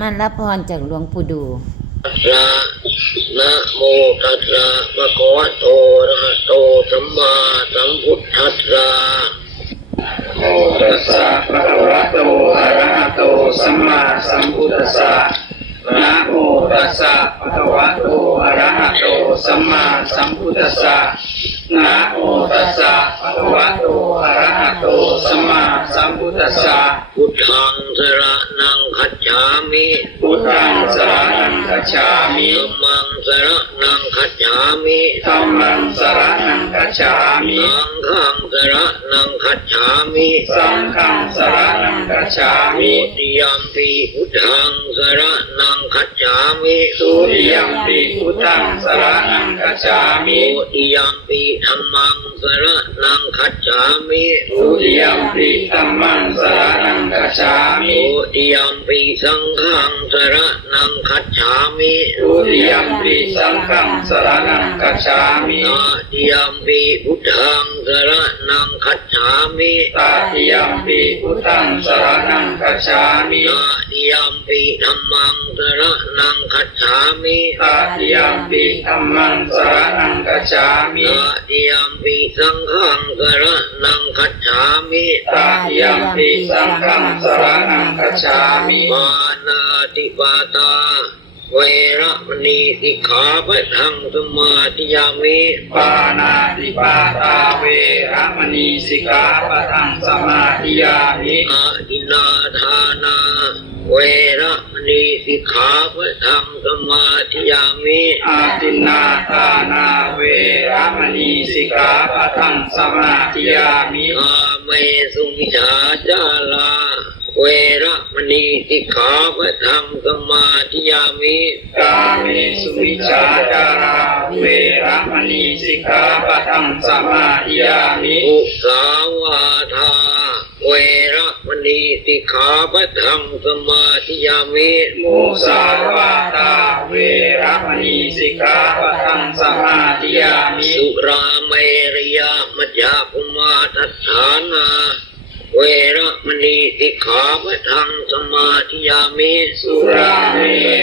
มันรับพรจากหลวงปู่ดูละนะโมตัสสะภะคะวะโตอะระหะโตสัมมาสัมพุทธัสสะโมตัสสะภะคะวะโตอะระหะโตสัมมาสัมพุทธัสสะนะโมตัสสะภะคะวะโตอะระหะโตสัมมาสัมพุทธัสสะนะโมตัสสะภะคะวะโตอะระหะโตสัมมาสัมพุทธัสสะพุทธังสรณังคัจฉามิพุทธังสรณังคัจฉามิธัมมังสรณังคัจฉามิธัมมังสรณังคัจฉามิสังฆังสรณังคัจฉามิสังฆังสรณังคัจฉามิทุติยัมปิพุทธังสรณังคัจฉามิทุติยัมปิพุทธังสรณังคัจฉามิทุติยัมปิธัมมังสรณังคัจฉามิทุติยัมปิธัมมังสรณังคัจฉามิทุติยัมปิสังฆังสรณังคัจฉามิทุติยัมปิสังฆังสรณังคัจฉามิตติยัมปิพุทธังสรณังคัจฉามิตติยัมปิพุทธังสรณังคัจฉามิตติยัมปิธัมมังสรณังคัจฉามิตติยัมปิธัมมังสรณังคัจฉามิตติยัมปิสังฆังสรณังคัจฉามิตติยัมปิสังฆังสรณังคัจฉามิปานาติปาตาเวระมณีสิกขาปะทังสมาธิยามิปานาติปาตาเวระมณีสิกขาปะทังสมาธิยามิอาทินนาทานาเวระมณีสิกขาปะทังสมาธิยามิอาทินนาทานาเวระมณีสิกขาปะทังสมาธิยามิกาเมสุมิจฉาจาราเวระมณีสิกขาปะทังสมาธิยามิกาเมสุมิจฉาจาราเวระมณีสิกขาปะทังสมาธิยามิอุสาวาทาเวระมณีสิกขาปะทังสมาธิยามิมุสาวาทาเวระมณีสิกขาปะทังสมาธิยามิสุราเมรยมัจจคุมาทัฏฐานาเวระมณีสิกขาปะทังสมาธิยามิสุราเม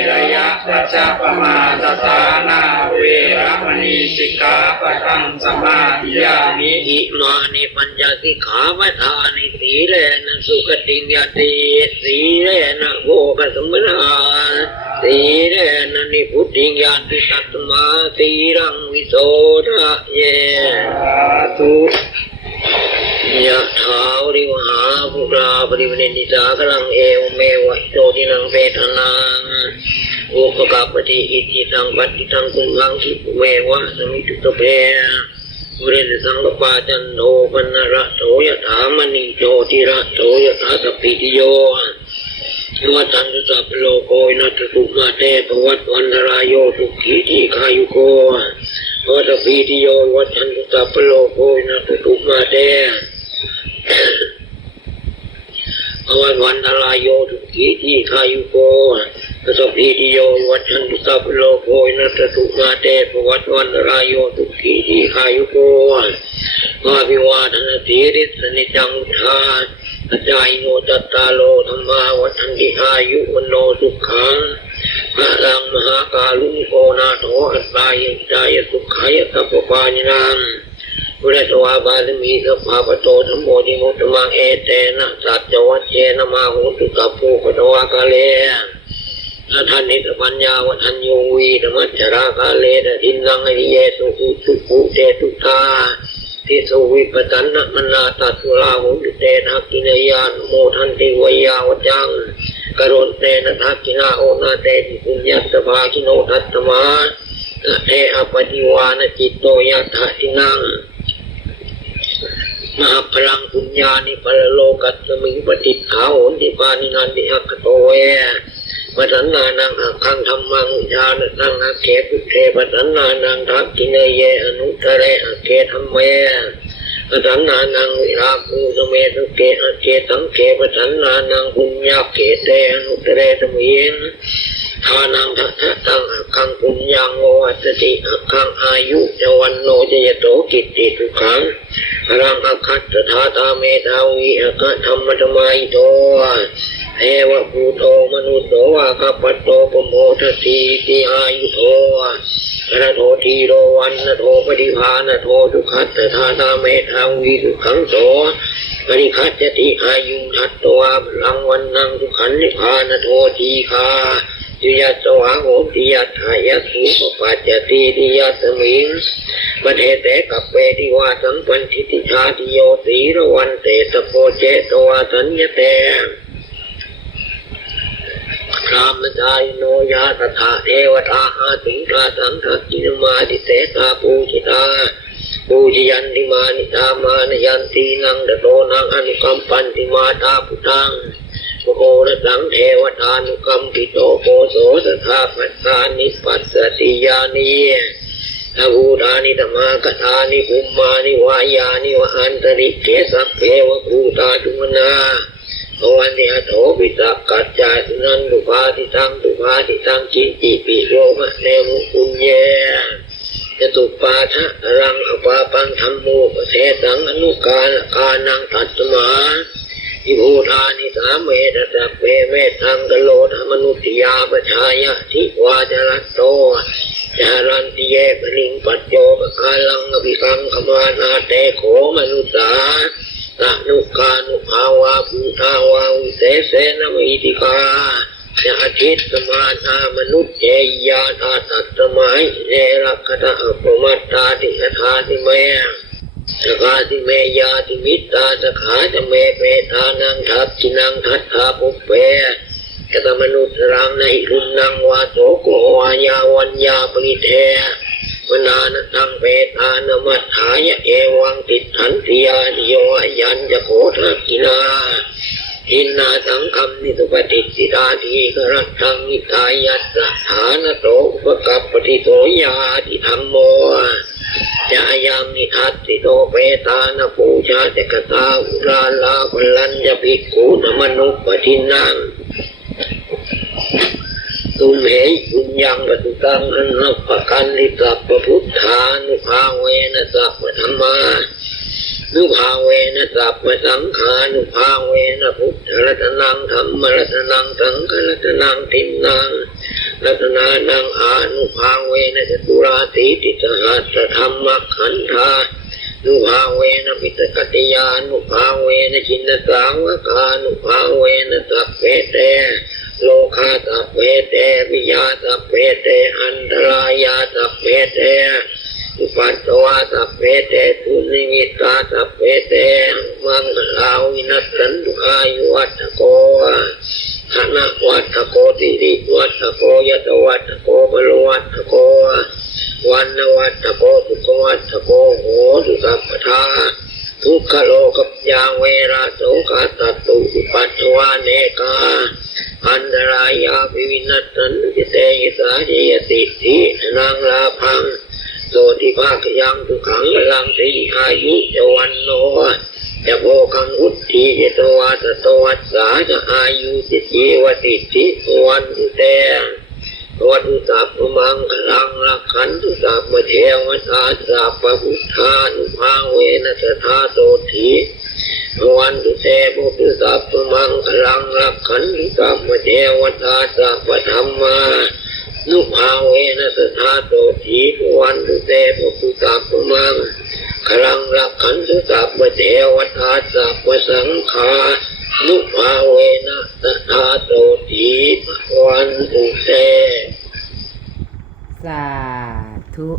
รยมัจจปมาทฐานาเวระมณีสิกขาปะทังสมาธิยามิอิมานิปัญจสิกขาปทานิสีเลนะสุขติยติสีเลนะโภคสัมปนาสีเลนะนิพุทธิยติสัตมาสีรังวิโสทะเยสาธุยะถาวริวหาภูราปริวเนติสากลังเอวเมวะโตตินังเปตนังโอปกาปฏิอิทิตังปฏิตังกุมังคิปุเมวะสมิตุตเปอุเรนสังกปาจันโทปนระโตยะถามณีโตติระโตยะถาสปิติโยวัฏันตุสัพโลโกยนัตตุมาเตปวัตวันตรายโยทุกขีทีขายุโกวัฏปีติโยวัฏันตุสัพโลโกยนัตตุมาเตวันตรายโยทุกขีทีขายุโกวัฏปีติโยวัฏันตุสัพโลโกยนัตตุมาเตปวัตวันตรายโยทุกขีทีขายุโกมาภิวาทนาสีริสนิจังทาอาจายโนจัตตาโลธรรมาวัฏันติอายุวันโนสุขังพระลังมหากาลุนิโกนาโถอัตตายจายสุขายสัพพปานินามพุทธสวาบาลมีสัพพะปโตธรรมโมจิมุตตมังเอเตนะสัจจวัชเชนะมาหุตุสัพพุปตวากาเลท่านนิสปัญญาวัฏัญโยวีธรรมจรากาเลนะทินังอริเยสุขุสุขุเตตุตาทิสุวิปตันนะมนาตัสุลาหุตุเตนะกินยานโมทันติวยาวจังกรุณเตนะทักกินาโอนาเตติปุญญตภาคิโนทัตตมาเออปฏิวานจิตโตยัตถะทินังมหาพลังปุญญานิปรโลกัสสมิงปฏิภาโหติปานินันติอัคโตเวปัฏนานังขังธรรมังญาณนังอเขปุเทปัฏนานังทักกินเยอนุตเรอเขธรรมเมปัฏนานังวิราภูสเมตุเกอเขตังเขปัฏนานังปุญญาเขเตอนุตเรธมิน ทานังทัตตังอักขังปุญญังโอวัตติอักขังอายุจวันโนจยโตกิตติทุกขังอรังอักขัตถาตาเมตาวิอักขธรรมธรรมายโตเอวะภูโตมนุสโสวะกัปปโตปโมทติติอายุโตระโททีโรวันนโทปฏิภาณโททุกขัตถาตาเมตาวิทุกขังโสปริคัจจติอายุทัตตวะพลังวันนังทุกขันนิพพานโททีคายุยัสสวะโหติยัตถายัสสุปปัจจติติยัสมิงปเทเตกัปเปติวาสัมปันทิติชาติโยสีระวันเตตโพเจตวาสัญญเตพรามจายโนยาตถาเทวตาอาสิงตาสังฆกินมาติเตตาปูจิตาปูชยันติมานิตามานยันตีนังตโตนังอนุกัมปันติมาตาพุทังโอระสังเทวตานุกัมปิโตโกโสสถาปัสสานิปัสสติยานีอาหูดานิธรรมากถานิภูมานิวายานิวอันตริเกสัพเพวะภูตาทุมนาโอวันติอโถปิสักกัจจาสุนันตุภาติตังตุภาติตังจินติปิโลมะเนมุปุญเยจตุปาทะรังอปาปังธรรมโมปเทสังอนุกาลกานังตัตมาอิภูธานิสาเมตตะเปเมตังกโลธรรมนุติยาปชายะทิวาจรัตโตจารันติเยปลิงปัจโยปกาลังอภิกังขมานาเตโขมนุสาตะนุกานุภาวาภูทาวาวิเศษนมิติกาจะอาทิตสมาธามนุษย์เจยาธาตัตตมัยเนรักขตะอปมัตตาติคธาติเมสกาติเมยาติมิตตาสขาจะเมเปตานังทัพจินังทัตถาปุเปกตมนุษย์รังในรุนนังวาโสโกวายาวัญญาปริเทวนานะตังเปตานมัฏฐายะเอวังติถันติยานิโยยัญจะโคทักกินาอินนาสังคัมนิสุปฏิสิตาทีกรัตถังนิกายัสสะฐานโตอุปกัปปติโสยาติธรรมโมจายังนิทัสสิโตเปตานปูชาเจกตาอุราลาภลัญจะภิกขุนมนุปทินังตุมเหยุญยังปตุตังอันนับปะกันลิสัพพพุทธานุภาเวนะสัพพธรรมานุภาเวนะสัพพสังขานุภาเวนะพุทธรัตนังธรรมรัตนังสังฆรัตนังทินนังรัตนานังอานุภาเวนะจตุราติติสหัสธรรมขันธานุภาเวนะปิตกติยานุภาเวนะชินสาวกานุภาเวนะสัพเพเตโลคาสัพเพเตวิยาสัพเพเตอันตรายาสัพเพเตอุปัสสวะสัพเพเตทุนิมิตาสัพเพเตมังคลาวินัสสันตุอายุวัตโกธนะวัตโกติริวัตโกยตวัตโกบลวัตโกวันนวัตโกสุขวัตโกโหตุสัพพทาทุกขโลกัปยาเวราโสกาตตุอุปัสสวะเนกาอันตรายาภิวินัสสันติเตยสาเจยติทินังลาพังโสติภาคยังทุขังลังสีอายุจวันโนจะโภคังอุทธิเจตวาสตวัสสาจะอายุจิจีวติทิวันตุเตวัตุสัพพมังคลังลักขันตุสัพพเทวตาสัพพพุทธานุภาเวนะสทาโสทิวันตุเตปุตุสัพพมังคลังลักขันตุสัพพเทวตาสัพพธรรมานุภาเวนะสทาโสทิวันตุเตปุตุสัพพมังคลังลักขันตุสัพพเทวตาสัพพสังฆานุภาเวนะสทาโสทิวันตุเตสาธุ